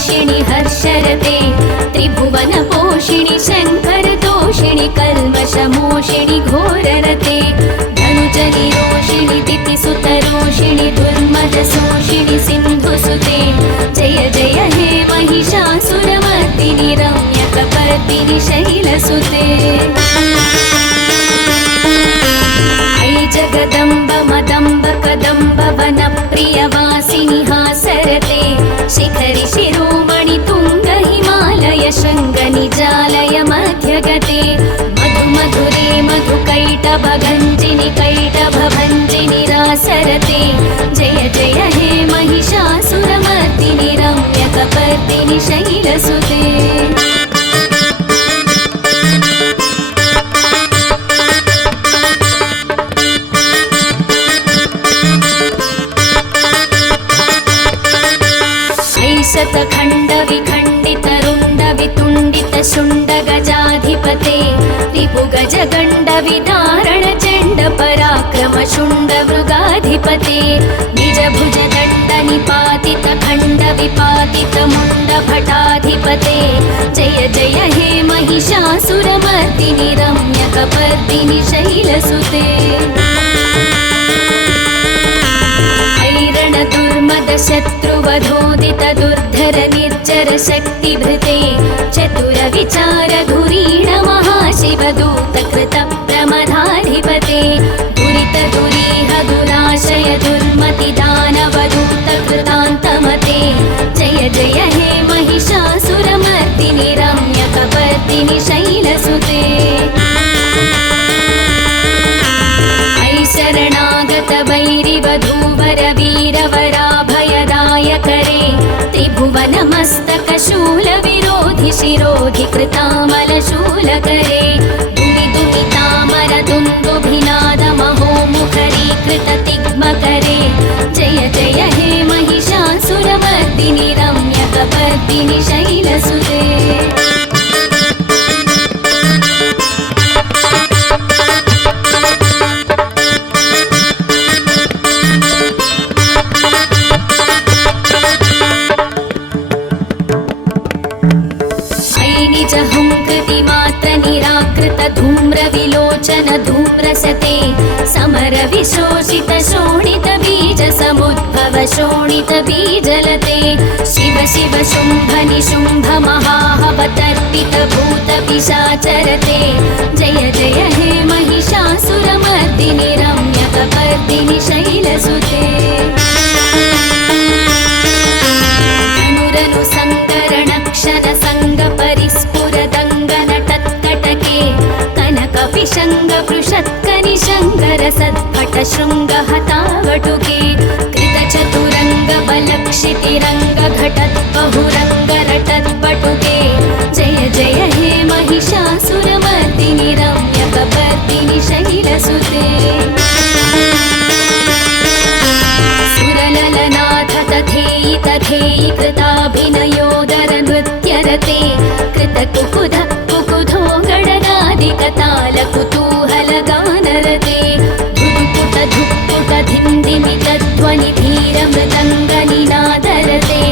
भाष्यिणि हर्षरते त्रिभुवनपोषिणि शङ्करतोषिणि कल्मषमोषिणि घोररते धनुजनिरोषिणि दितिसुतरोषिणि दुर्मदशोषिणि सिन्धुसुते जय जय हे महिषासुरमर्दिनि रम्यकपर्दिनि शैलसुते ऐ जगदम्ब मदम्ब कदम्ब वनप्रियवासिनि हासरते शिखरि शिरोमणि तुङ्ग हिमालय शृङ्गनिजालय मध्यगते मधु मधुरे मधुकैटभगञ्जिनि कैटभभञ्जिनि रासरते जय जय हे महिषासुरमर्दिनि रम्यकपर्दिनि शैलसुते शतखण्ड विखण्डित रुण्ड वितुण्डित शुण्ड गजाधिपते रिपुगज गण्ड विदारण चण्ड पराक्रम शुण्ड मृगाधिपते निज भुज दण्ड निपातित खण्ड विपातित मुण्ड भटाधिपते जय जय हे महिषासुरमर्दिनि रम्यकपर्दिनि शैलसुते शत्रुवधोदित दुर्धर निर्जर शक्तिभृते चतुर विचार धुरीण महाशिवदूत कृत प्रमदाधिपते दुरित दुरीह दुराशय दुर्मति दानवदूत कृतान्तमते जय जय हे महिषासुरमर्दिनि रम्यकपर्दिनि शैलसुते शरणागत वैरिवधूवर वीरवराभयदायकरे त्रिभुवनमस्तकशूल विरोधि शिरोधि कृतामलशूलकरे दुमिदुमितामर दुन्दुभिनाद महोमुखरीकृत तिग्मकरे जय जय हे महिषासुरमर्दिनि रम्यकपर्दिनि शैलसुते निराकृत धूम्र विलोचन धूम्रसते समर विशोषित शोणित बीज समुद्भव शोणित बीजलते शिव शिव शुम्भ निशुम्भ महाहवतर्पित भूत पिशाचरते जय जय हे महिषासुरमर्दिनि रम्यकपर्दिनि शैलसुते अनुरनु संकरण क्षण संग परिस्फुर कनकपिशङ्ग पृषत्कनि शङ्कर सत्पट शृङ्ग हतावटुके कृतचतुरङ्ग बलक्षितिरङ्ग घटत् बहुरङ्ग रटत् पटुके जय जय हे महिषासुरमर्दिनि रम्यकपर्दिनि शैलसुते सुरललनाथ तथेयि तथेयि कृताभिनयोदर नृत्यरते कृतकुकुध कुकुधो गणनादिकताल कुतूहल गानरते धुक्पुट धुक्पुट धिन्दिमित ध्वनि धीर मृदङ्ग निनादरते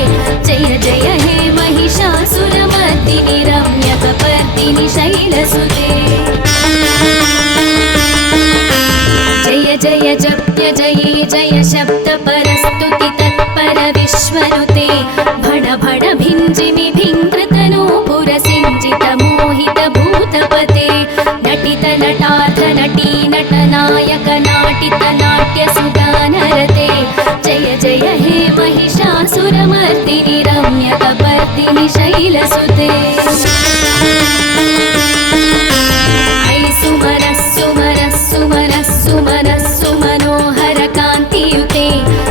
जय जय हे महिषासुरमर्दिनि रम्यकपर्दिनि शैलसुते जय जय जप्य जये जय शब्द परस्तुति तत्पर विश्वनुते भण भण भिञ्जिमि भिङ्कृतनूपुर सिञ्जित मोहित भूतपते नटित नटार्थ नटी नटनायक नाटित नाट्य सुगानरते जय जय हे महिषासुरमर्दिनि रम्यकपर्दिनि शैलसुते ऐ सुमरः सुमरः सुमरः सुमरः सुमनोहर कान्तियुते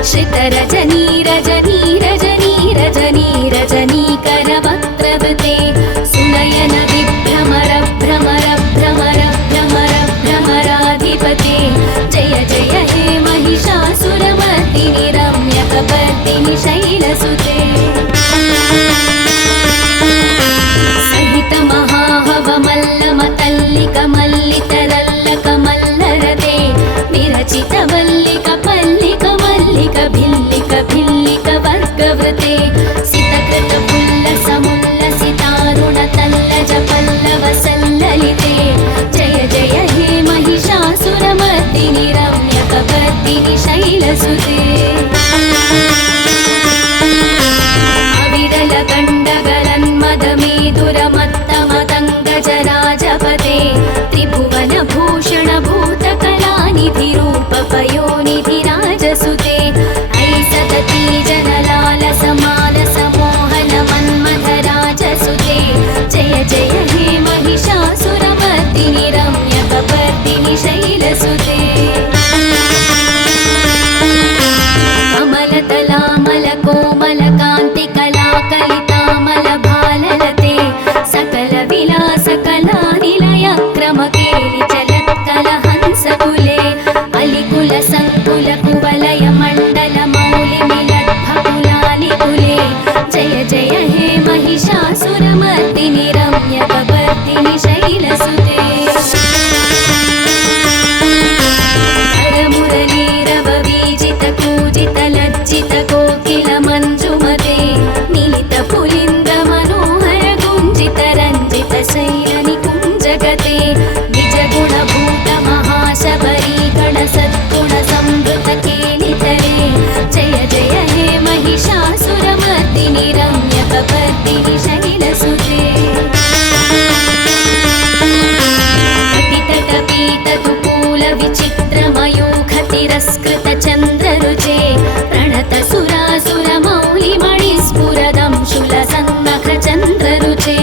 श्रितरजनी रजनी रजनी रजनी रजनीकरवक्त्रवृते सुनयन विभ्रमर भ्रमर भ्रमर भ्रमर भ्रमराधिपते जय जय हे महिषासुरमर्दिनि रम्यकपर्दिनि शैलसुते सहित महाहवमल्लमतल्लिकमल्लितरल्लकमल्लरते विरचित वल्लिक पल्लिक मल्लिक भिल्लिक भिल्लिक वर्गवृते सितकृत शैलसुते अविरल गण्डगलन्मदमेदुरमत्तमदङ्गजराजपते त्रिभुवनभूषण भूतकलानिधिरूपपयोनिधिराजसुते अयि सतती जनलालसमालसमोहनमन्मथराजसुते जय जय हे महिषासुरमर्दिनि रम्यकपर्दिनि शैलसुते कमलतलामलकोमलकान्तिकलाकलितामलभाललते सकलविलासकलानिलयक्रमकेलि चलत्कलहंसकुले अलिकुलसङ्कुलकुवलयमण्डलमौलिमिलद्भकुलालिकुले जय जय हे महिषासुरमर्दिनि रम्यकपर्दिनि शैलसुते लज्जितकोकिलमञ्जुमते मिलितपुलिन्द्रमनोहरगुञ्जितरञ्जितशैलनिकुञ्जगते निजगुणभूतमहाशबरीगणसद्गुणसंवृतकेलितरे जय जय हे महिषासुरमर्दिनि रम्यकपर्दिनि शैलसुते तिरस्कृतचन्द्ररुचे प्रणतसुरासुरमौलिमणिस्फुरदंशुलसन्नखचन्द्ररुचे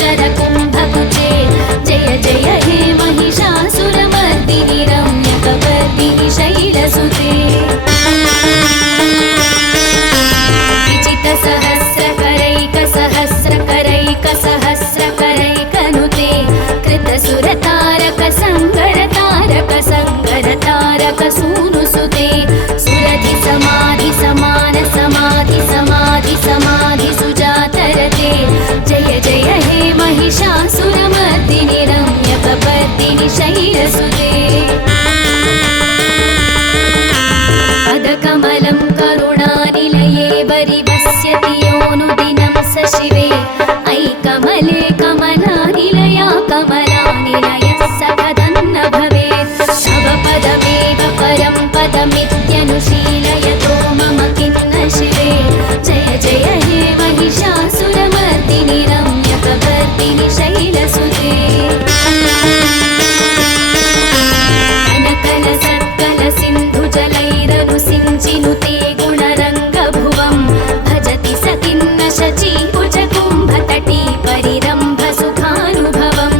चितकनकाचलमौलिपदोर्जितनिर्भरकुञ्जरकुम्भकुचे जय जय हे महिषासुरमर्दिनि रम्यकपर्दिनि शैलसुते विजितसहस्रकरैकसहस्रकरैकसहस्रकरैकनुते कृतसुरतारकसङ्गरतारकसङ्गरतारकसूनुसुते सुरधिसमाधिसमाधिसमाधिसमाधिसुजातरते जय जय हे महिषासुरमर्दिनि रम्यकपर्दिनि शैलसुते पदकमलं करुणानिलये वरिवस्यति योऽनुदिनं स शिवे अयि कमले कमलानिलया कमलानिलयः सकदन्न भवेत् तव पदमेव परं पदमित्यनुशीलयतो मम किन्न शिवे जय जय हे महिषासुरमर्दिनि रम्यकपर्दिनि शैलसुते कनकलसत्कलसिन्धुजलैरनुसिञ्चिनुते गुणरङ्गभुवं भजति स किन्न शचीकुजकुम्भतटी परिरम्भसुखानुभवं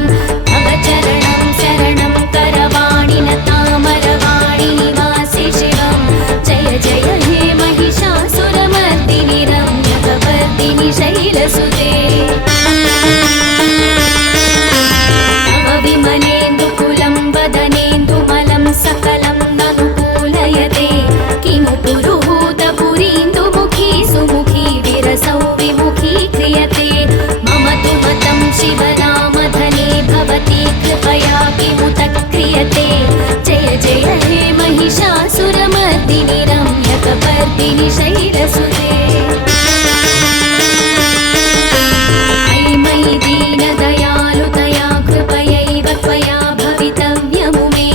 तव चरणं शरणं करवाणिनतामरवाणिनिवासि शिवं जय जय हे महिषासुरमर्दिनि रम्यकपर्दिनि शैलसुते तव विमलेन्दुकुलं वदनेन्दुमलं सकलं ननुकूलयते किमु पुरुहूतपुरीन्दुमुखी सुमुखी विरसौ विमुखी क्रियते मम तु मतं शिवनामधने भवती कृपया किमुत क्रियते जय जय हे महिषासुरमर्दिनि रम्यकपर्दिनि शैलसुते अयि मयि दीनदयालुतया कृपयैव त्वया भवितव्यमु मे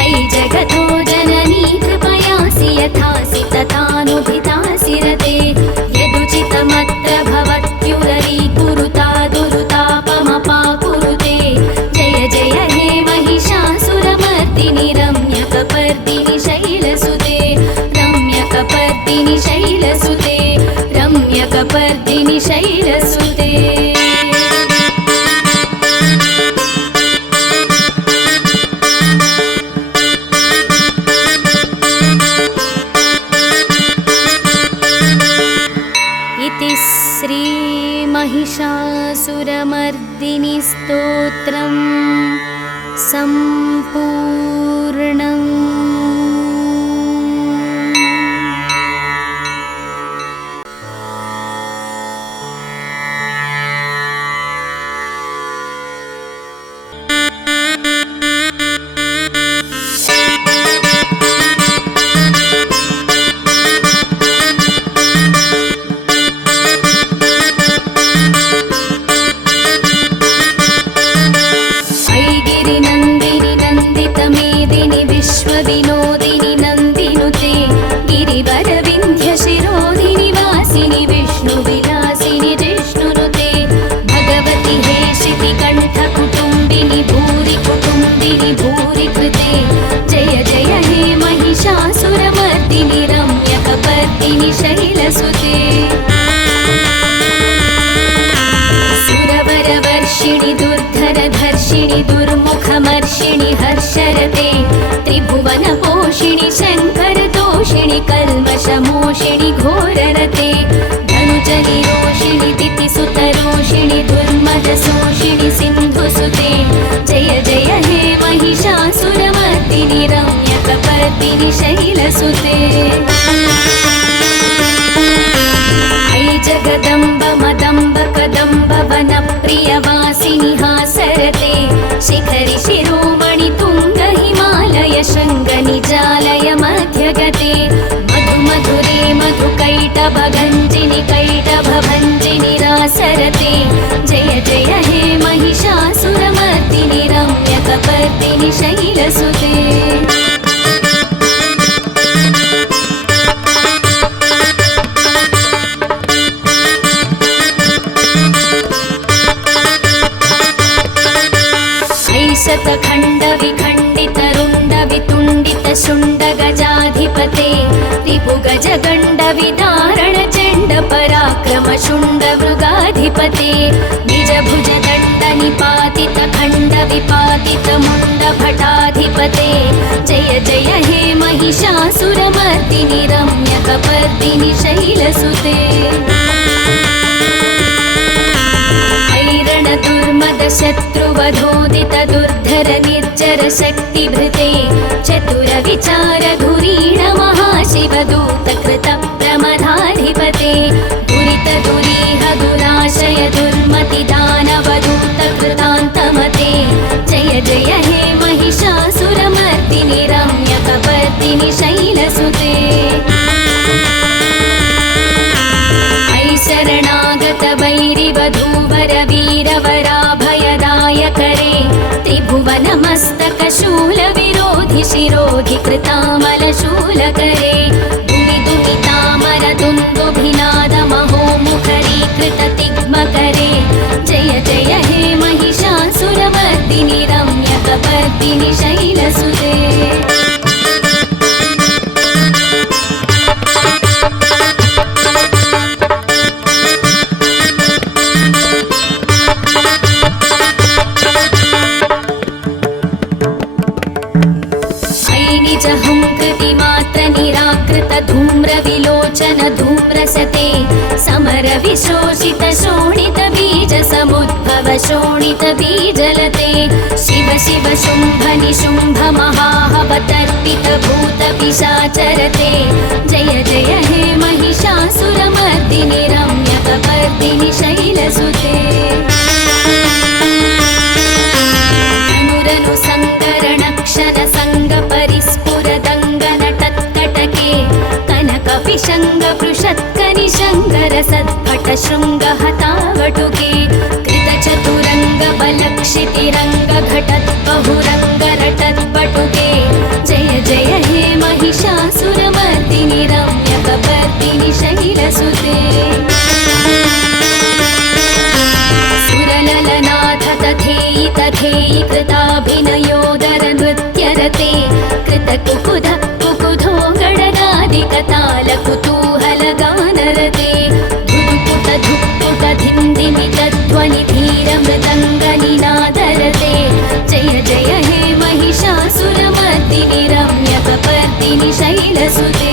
अयि जगतो जननी कृपयासि यथासि तथानुभितासि रते यदुचितमत्र भवत्युररीकुरुता दुरुतापमपाकुरुते जय जय हे महिषासुरमर्दिनि रम्यकपर्दिनि शैलसुते रम्यकपर्दिनि शैलसुते रम्यकपर्दिनि शैलसुते इति श्री महिषासुरमर्दिनि स्तोत्रं सम्पूर्णम्। ऐगिरिनन्दिनि दुर्धरधर्षिणि दुर्मुखमर्षिणि हर्षरते त्रिभुवनपोषिणि शङ्करतोषिणि कल्मषमोषिणि घोररते धनुजनिरोषिणि दितिसुतरोषिणि दुर्मदशोषिणि सिन्धुसुते जय जय हे महिषासुरमर्दिनि रम्यकपर्दिनि शैलसुते जगदम्ब मदम्ब कदम्ब वनप्रियवासिनि हासरते शिखरि शिरोमणि तुङ्ग हिमालय शृङ्ग निजालय मध्यगते मधु मधुरे मधुकैटभगञ्जिनि कैटभभञ्जिनि रासरते जय जय हे महिषासुरमर्दिनि रम्यकपर्दिनि शैलसुते शतखण्ड विखण्डित रुण्ड वितुण्डित शुण्ड गजाधिपते रिपुगज गण्ड विदारण चण्ड पराक्रम शुण्ड मृगाधिपते निज भुज दण्ड निपातित खण्ड विपातित मुण्ड भटाधिपते जय जय हे महिषासुरमर्दिनि रम्यकपर्दिनि शैलसुते दुर्मद शत्रुवधोदित दुर्धर निर्जर शक्तिभृते चतुर विचार धुरीण महाशिवदूत कृत प्रमदाधिपते दुरित दुरीह दुराशय दुर्मति दानवदूत कृतान्तमते जय जय हे महिषासुरमर्दिनि रम्यकपर्दिनि शैलसुते शरणागत वैरिवधूवर वीरवराभयदायकरे त्रिभुवनमस्तक शूल विरोधि शिरोधि कृतामलशूलकरे दुमि दुमितामर दुन्दुभिनाद महोमुखरीकृत तिग्मकरे जय जय हे महिषासुरमर्दिनि रम्यकपर्दिनि शैलसुते धूम्र विलोचन धूम्रसते समर विशोषित शोणित बीज समुद्भव शोणित बीजलते शिव शिव शुम्भ निशुम्भ महाहवतर्पित भूत पिशाचरते जय जय हे महिषासुरमर्दिनि रम्यकपर्दिनि शैलसुते अनुरनु सङ्करण क्षण सङ्ग परिस्फुरदङ्गन कनकपिशङ्ग पृषत्कनिशङ्कर सत्पट शृङ्ग हतावटुके कृतचतुरङ्ग बलक्षितिरङ्ग घटत् बहुरङ्ग रटत् पटुके जय जय हे महिषासुरमर्दिनि रम्यकपर्दिनि शैलसुते सुरललनाथ तथेयि तथेयि कृताभिनयोदर नृत्यरते कृतकुकुध कुकुधो गडगादिकताल कुतूहल गानरते धुक्पुट धुक्पुट धिन्दिमित ध्वनि धीर मृदङ्ग निनादरते जय जय हे महिषासुरमर्दिनि रम्यकपर्दिनि शैलसुते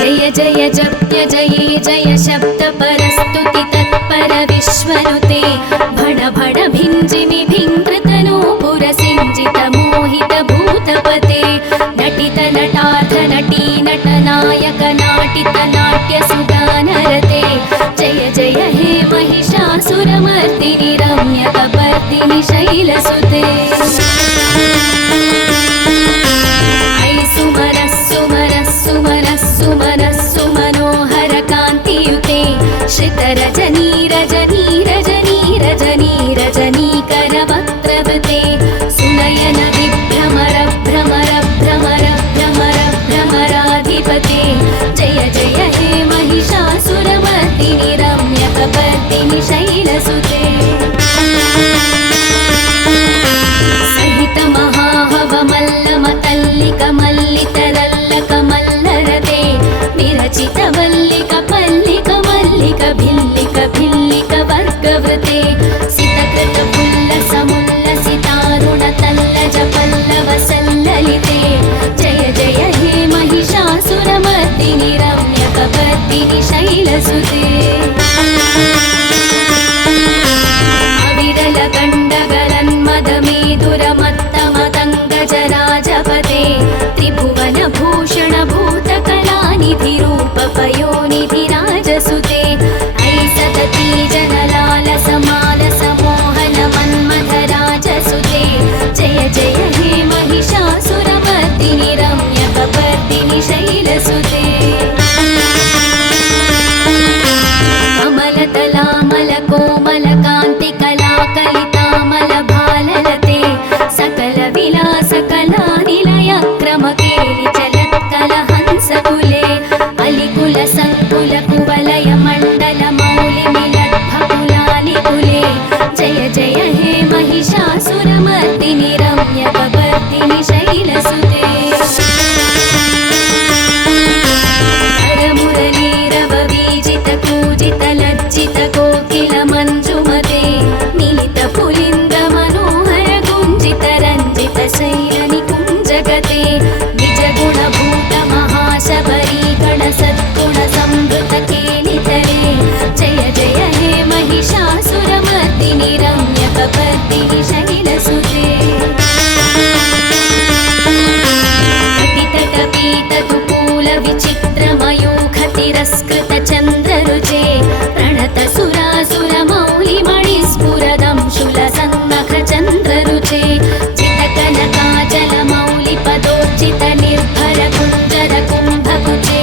जय जय जप्य जये जय शब्द परस्तुति तत्पर विश्वनुते भण भण भिञ्जिमि भिङ्कृतनूपुर सिञ्जित मोहित भूतपते नटित नटार्थ नटी नटनायक नाटित नाट्य सुगानरते जय जय हे महिषासुरमर्दिनि रम्यकपर्दिनि शैलसुते सुमरः सुमरः सुमरः सुमरः सुमनोहर कान्तियुते श्रितरजनी रजनी रजनी रजनी रजनीकर वक्त्रवृते सुनयन विभ्रमर भ्रमर भ्रमर भ्रमर भ्रमराधिपते जय जय हे महिषासुरमर्दिनि रम्यकपर्दिनि शैलसुते सहित महाहवमल्लमतल्लिक मल्लितरल्लक मल्लरते विरचित वल्लिक पल्लिक मल्लिक भिल्लिक भिल्लिक वर्गव शैलसुते अविरल गण्डगलन्मदमेदुरमत्तमतङ्गजराजपते त्रिभुवनभूषण भूतकलानिधिरूपपयोनिधिराजसुते अयि सतती जनलालसमालसमोहनमन्मथराजसुते जय जय हे महिषासुरमर्दिनि रम्यकपर्दिनि शैलसुते कमलतलामलकोमलकान्तिकलाकलितामलभाललते सकलविलासकलानिलयक्रमकेलि चलत्कलहंसकुले अलिकुलसङ्कुलकुवलयमण्डलमौलिमिलद्भकुलालिकुले जय जय हे महिषासुरमर्दिनि रम्यकपर्दिनि शैलसुते कोकिलमञ्जुमते मिलितपुलिङ्गमनोहर गुञ्जितरञ्जितशैलनिकुञ्जगते निजगुणभूतमहाशबरीगणसद्गुणसंवृतकेलितरे जय जय हे महिषासुरमर्दिनि रम्यकपर्दिनि शैलसुते कटितटपीतकुकूलविचित्रमयूखतिरस्कृतचन्द्ररुचे प्रणतसुरासुरमौलिमणिस्फुरदंशुलसन्नखचन्द्ररुचे चितकनकाचलमौलिपदोज्जितनिर्भरकुञ्जरकुम्भकुचे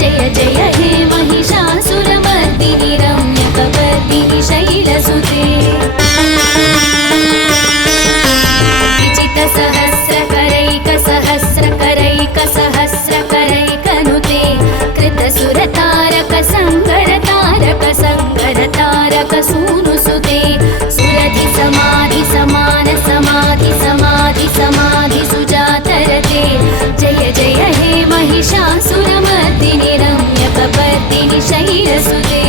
जय जय हे महिषासुरमर्दिनि रम्यकपर्दिनि शैलसुते विचितसहस्रकरैकसहस्रकरैकसहस्रकरैकनुते कृतसुरतारकसङ्गरतारकसङ्गरतारकसूनुसुते सुरधिसमाधिसमानसमाधिसमाधिसुजातरते जय जय हे महिषासुरमर्दिनि रम्यकपर्दिनि शैलसुते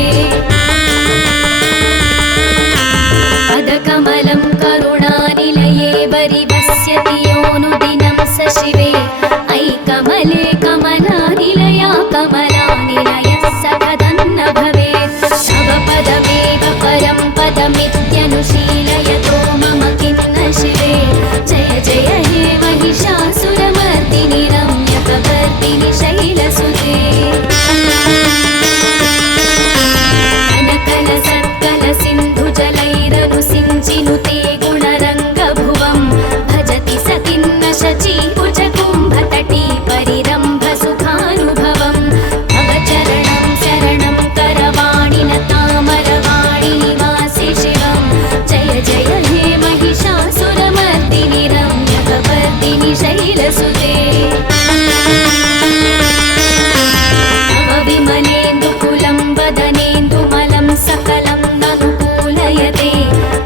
पदकमलं करुणानिलये वरिवस्यति योऽनुदिनं स शिवे अयि कमले कमलानिलया कमलानिलयः सकदन्न भवेत् तव पदमेव परं पदमित्यनुशीलयतो मम किन्न शिवे जय जय हे महिषासुरमर्दिनि रम्यकपर्दिनि शैलसुते कनकलसत्कलसिन्धुजलैरनुसिञ्चिनुते गुणरङ्गभुवं भजति सतिन्न शचीकुचकुम्भतटी परिरम्भसुखानुभवं तव चरणं शरणं करवाणिलतामरवाणि निवासि शिवं जय जय हे महिषासुरमर्दिनि रम्यकपर्दिनि शैलसुते तव विमलेन्दुकुलं वदनेन्दुमलं सकलं ननुकूलयते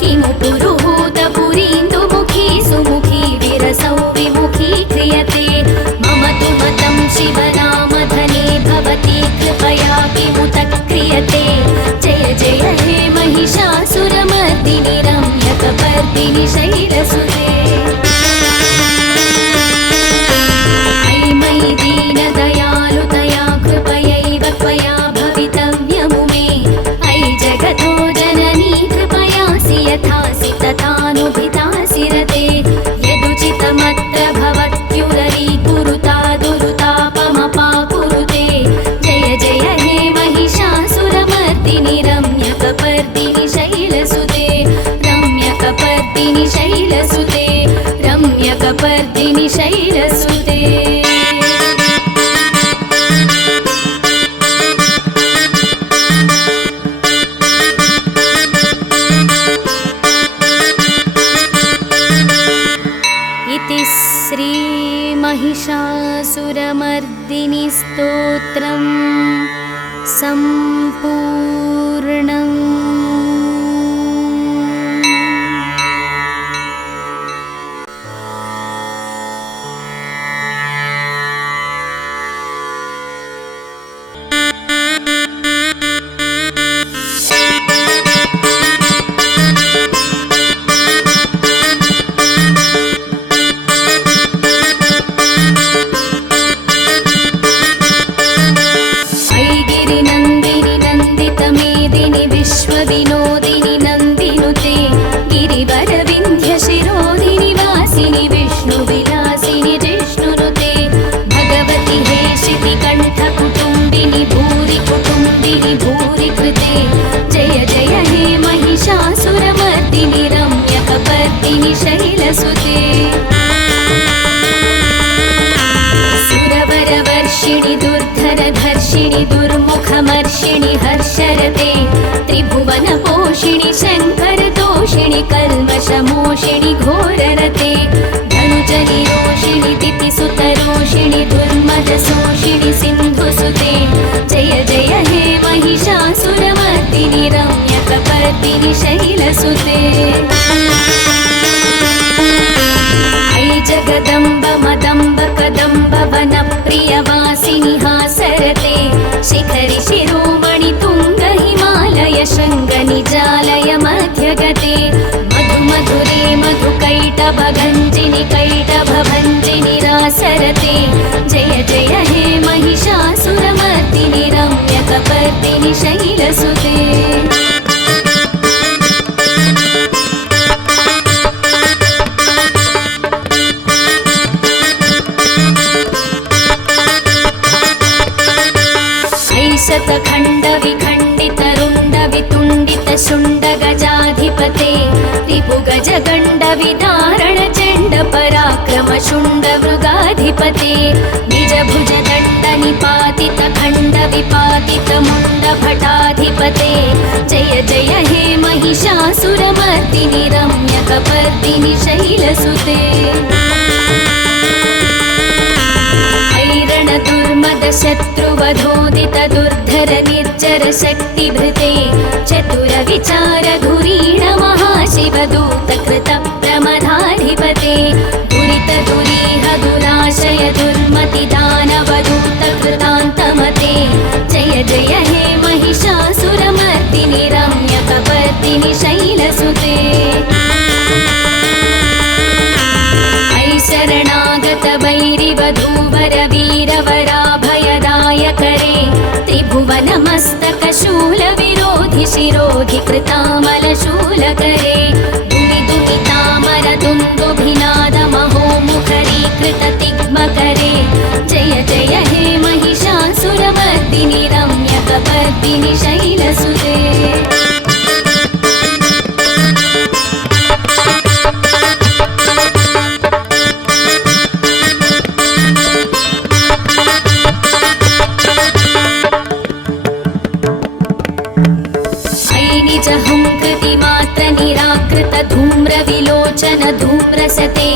किमु पुरुहूतपुरीन्दुमुखी सुमुखी विरसौ विमुखी क्रियते मम तु मतं शिवनामधने भवती कृपया किमुत क्रियते जय जय हे महिषासुरमर्दिनि रम्यकपर्दिनि शैलसुते अयि मयि दीनदयालुतया कृपयैव त्वया भवितव्यमुमे अयि जगतो जननी कृपयासि यथासि तथानुभितासि रते यदुचितमत्र भवत्युररीकुरुता दुरुतापमपाकुरुते जय जय हे महिषासुरमर्दिनि रम्यकपर्दिनि शैलसुते रम्यकपर्दिनि शैलसुते रम्यकपर्दिनि शैलसुते इति श्री महिषासुरमर्दिनि स्तोत्रं सम्पूर्णम्। शैलसुते सुरवरवर्षिणि दुर्धरधर्षिणि दुर्मुखमर्षिणि हर्षरते त्रिभुवनपोषिणि शङ्करतोषिणि कल्मषमोषिणि घोररते धनुजनिरोषिणि दितिसुतरोषिणि दुर्मदशोषिणि सिन्धुसुते जय जय हे महिषासुरमर्दिनि रम्यकपर्दिनि शैलसुते जगदम्ब मदम्ब कदम्ब वनप्रियवासिनि हासरते शिखरि शिरोमणि तुङ्ग हिमालय शृङ्ग निजालय मध्यगते मधु मधुरे मधुकैटभगञ्जिनि कैटभभञ्जिनि रासरते जय जय हे महिषासुरमर्दिनि रम्यकपर्दिनि शैलसुते शतखण्ड विखण्डित रुण्ड वितुण्डित शुण्ड गजाधिपते रिपुगज गण्ड विदारण चण्ड पराक्रम शुण्ड मृगाधिपते निज भुज दण्ड निपातित खण्ड विपातित मुण्ड भटाधिपते जय जय हे महिषासुरमर्दिनि रम्यकपर्दिनि शैलसुते दुर्मद शत्रुवधोदित दुर्धर निर्जर शक्तिभृते चतुर विचार धुरीण महाशिवदूत कृत प्रमदाधिपते दुरित दुरीह दुराशय दुर्मति दानवदूत कृतान्तमते जय जय हे महिषासुरमर्दिनि रम्यकपर्दिनि शैलसुते शरणागत वैरिवधूवर वीरवराभयदायकरे त्रिभुवनमस्तकशूल विरोधि शिरोधि कृतामलशूलकरे दुमिदुमितामर दुन्दुभिनाद महोमुखरीकृत तिग्मकरे जय जय हे महिषासुरमर्दिनि रम्यकपर्दिनि शैलसुते धूम्रविलोचन धूम्रसते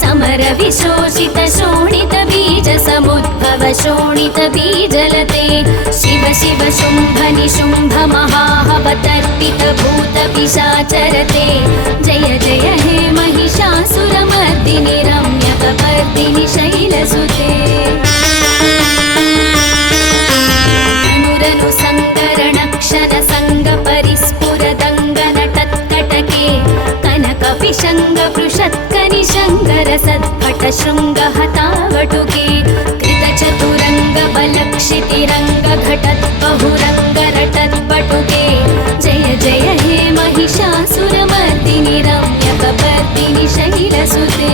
समर विशोषित शोणित बीज समुद्भव शोणित बीजलते शिव शिव शुम्भ निशुम्भ महाहवतर्पित भूत पिशाचरते जय जय हे महिषासुरमर्दिनि रम्यकपर्दिनि शैलसुते अनुरनु सङ्करणक्षण सङ्ग परिस्फुरदङ्गनटत्कटके कनकपिशङ्ग पृषत्कनिशङ्कर सत्पट शृङ्गहतावटुके कृतचतुरङ्ग बलक्षितिरङ्ग घटत् बहुरङ्ग रटत्पटुके जय जय हे महिषासुरमर्दिनि रम्यकपर्दिनि शैलसुते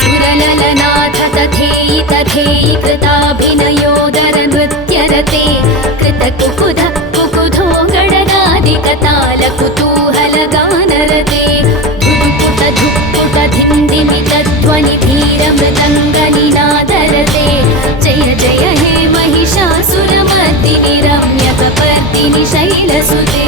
सुरललनाथ तथेयि तथेयि कृताभिनयोदर नृत्यरते कृतकुकुध कुकुधो गणनादिकताल कुतूहल गानरते धुक्पुट धुक्पुट धिन्दिमित ध्वनि धीर मृदङ्गनिनादरते जय जय हे महिषासुरमर्दिनि रम्यकपर्दिनि शैलसुते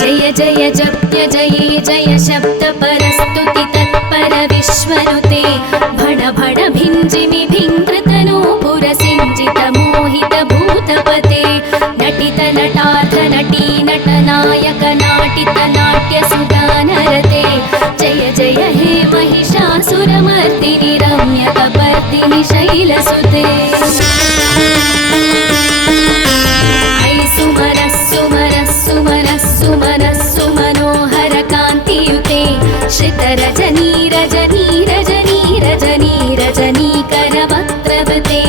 जय जय जप्य जये जय शब्द परस्तुति तत्पर विश्वनुते भण भण भिञ्जिमि भिङ्कृतनूपुर सिञ्जित मोहित भूतपते नटित नटार्थ नटी नटनायक नाटित नाट्य सुगानरते जय जय हे महिषासुरमर्दिनि रम्यकपर्दिनि शैलसुते सुमरः सुमरः सुमरः सुमरः सुमनोहर कान्तियुते श्रितरजनी रजनी रजनी रजनी रजनीकरवक्त्रवृते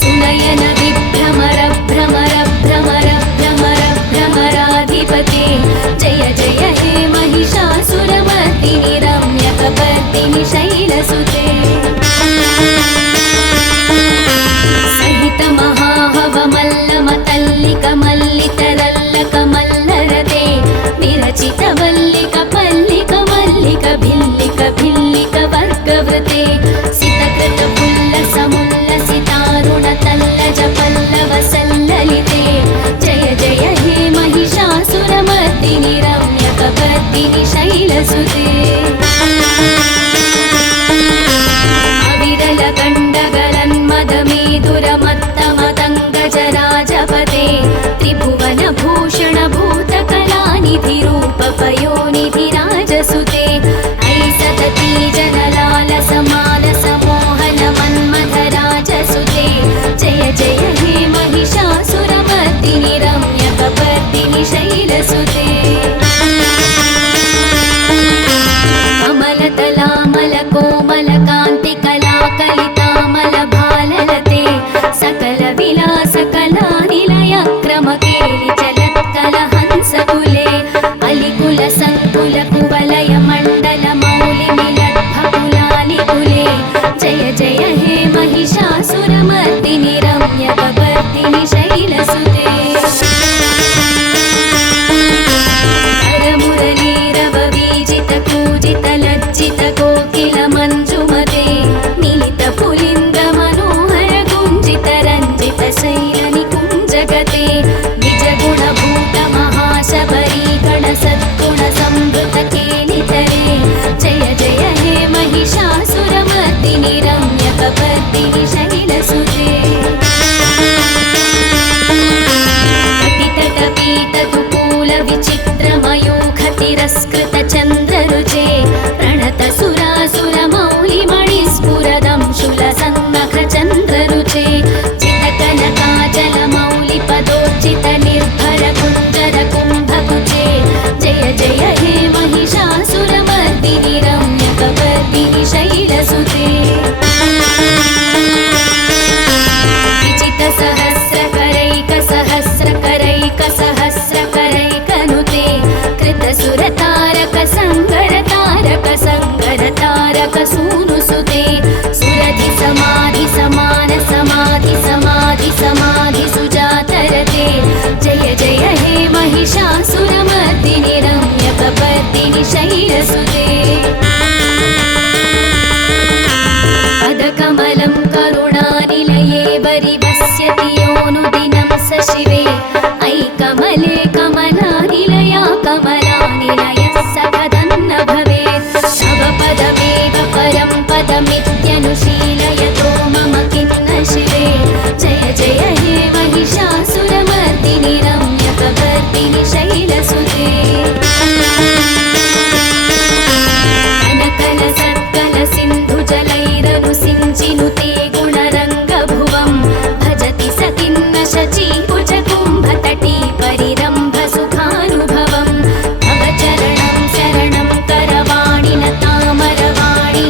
सुनयन विभ्रमर भ्रमर भ्रमर भ्रमर भ्रमराधिपते जय जय हे महिषासुरमर्दिनि रम्यकपर्दिनि शैलसुते सहित महाह जगते निजगुणभूत महाशबरी गणसद्गुणसंवृतकेलितरे जय जय हे महिषासुरमर्दिनि रम्यकपर्दिनि शैलसुते तिरस्कृतचन्द्ररुचे प्रणतसुरासुरमौलिमणिस्फुरदं शूलसन्नखचन्द्ररुचे चितकनकाचलमौलिपदोर्जितनिर्भरकुञ्जरकुम्भकुचे जय जय हे महिषासुरमर्दिनि रम्यकपर्दिनि शैलसुते विचितसहस्रकरैकसहस्रकरैकसहस्रकरैकनुते कृतसुरतारकसङ्गरतारकसङ्गरतारकसूनुसुते सुरधिसमाधिसमानसमाधिसमाधिसुजातरते जय जय हे महिषासुरमर्दिनि रम्यकपर्दिनि शैलसुते पदकमलं करुणानिलये वरिवस्यति योऽनुदिनं स शिवे अयि कमले कमलानिलया कमलानिलयः स कदन्न भवेत् तव पदमेव परं पदमित्यनुशीलयतो मम किन्न शिवे जय जय हे महिषासुरमर्दिनि रम्यकपर्दिनि शैलसुते सिञ्चिनुते गुणरङ्गभुवं भजति स किन्न शचीकुजकुम्भतटी परिरम्भसुखानुभवं तव चरणं शरणं करवाणिनतामरवाणि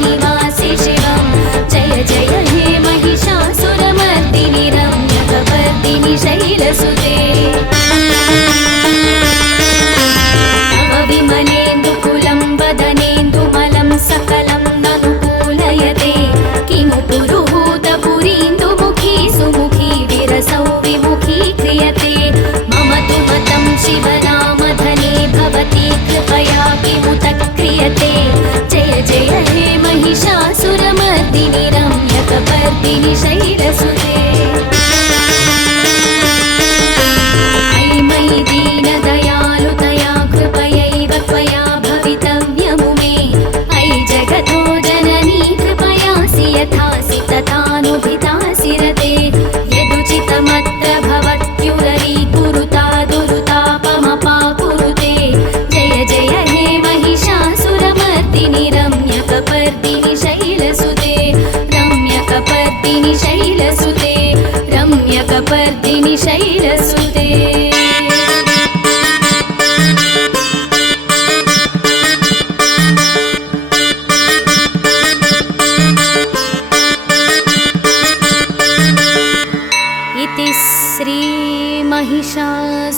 निवासि शिवं जय जय हे महिषासुरमर्दिनि रम्यकपर्दिनि शैलसुते तव विमलेन्दुकुलं वदनेन्दुमलं सकलं किमु पुरुहूतपुरीन्दुमुखी सुमुखी विरसौ विमुखी क्रियते मम तु मतं शिवनामधने भवती कृपया किमुत क्रियते जय जय हे महिषासुरमर्दिनि रम्यकपर्दिनि शैलसुते अयि मयि दीनदयालुतया कृपयैव त्वया भवितव्यमु मे अयि जगतो जननी यथासि तथानुभितासि रते यदुचितमत्र भवत्युररीकुरुता दुरुतापमपाकुरुते जय जय हे महिषासुरमर्दिनि रम्यकपर्दिनि शैलसुते रम्यकपर्दिनि शैलसुते रम्यकपर्दिनि शैलसुते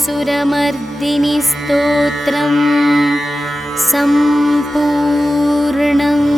महिषासुरमर्दिनि स्तोत्रं सम्पूर्णम्।